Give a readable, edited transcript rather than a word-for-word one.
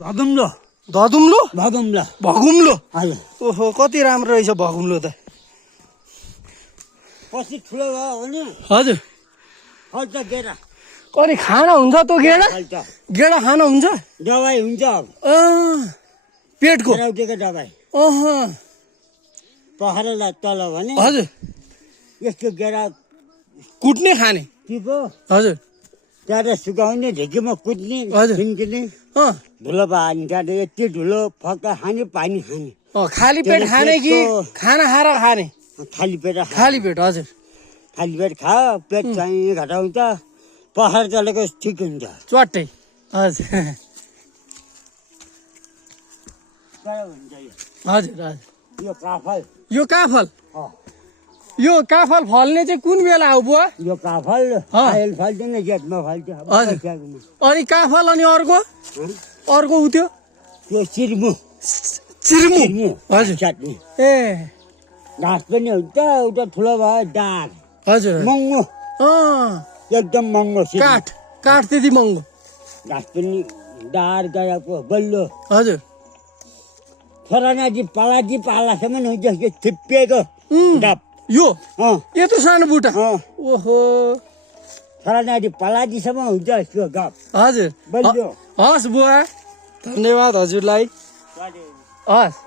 धदुम्लो धदुम्लो भगुम्लो भगुम्लो हजुर ओहो कति राम्रो रहेछ भगुम्लो त पछि ठुलो भयो भने हजुर फल्छ गेडा कति खाना हुन्छ त गेडा फल्छ गेडा खाना हुन्छ दबाई हुन्छ पेटको राउटेको दबाई अह पखालालाई तल भने हजुर यस्तो गेडा कुट्ने खाने टिपो हजुर त्यहाँबाट सुकाउने ढिकीमा कुट्ने हजुर। फिन्किने अँ धुलो पानी त्यहाँबाट यति धुलो फक्का खाने पानी खाने खाली पेट त्यसले खाने कि पेटको- खाना खाएर खाने खाली पेट खा खाली पेट हजुर खाली पेट खा पेट चाहिँ घटाउँछ पखाला चलेको ठिक हुन्छ च्वाट्टै हजुर तर हुन्छ यो। हजुर हजुर यो काफल यो काफल अँ, यो काफल फल्ने चाहिँ कुन बेला हो बुवा यो काफल अँ। आयल फल्दैन जेठमा फल्छ हजुर। बैशाखमा। अनि काफल अनि अर्को हँ? अर्को उ त्यो त्यो चिर्मु चिर्मु चिर्मु हजुर चट्नी ए घाँस पनि हुन्छ उता ठुलो भयो डाँड हजुर महँगो अँ एकदम महँगो चिर्मु। काठ काठ त्यति महँगो घाँस पनि डाँड गएको बल्लो हजुर छोरानाजी पालाजी पालासम्म हुन्छ यो थिप्पिएको उम्, डाब यो अँ यत्रो सानो बुट्टा अँ ओहो छोरानाजी पालाजीसम्म हुन्छ यसको गफ हजुर बल्यो हस् बुवा धन्यवाद हजुरलाई हस्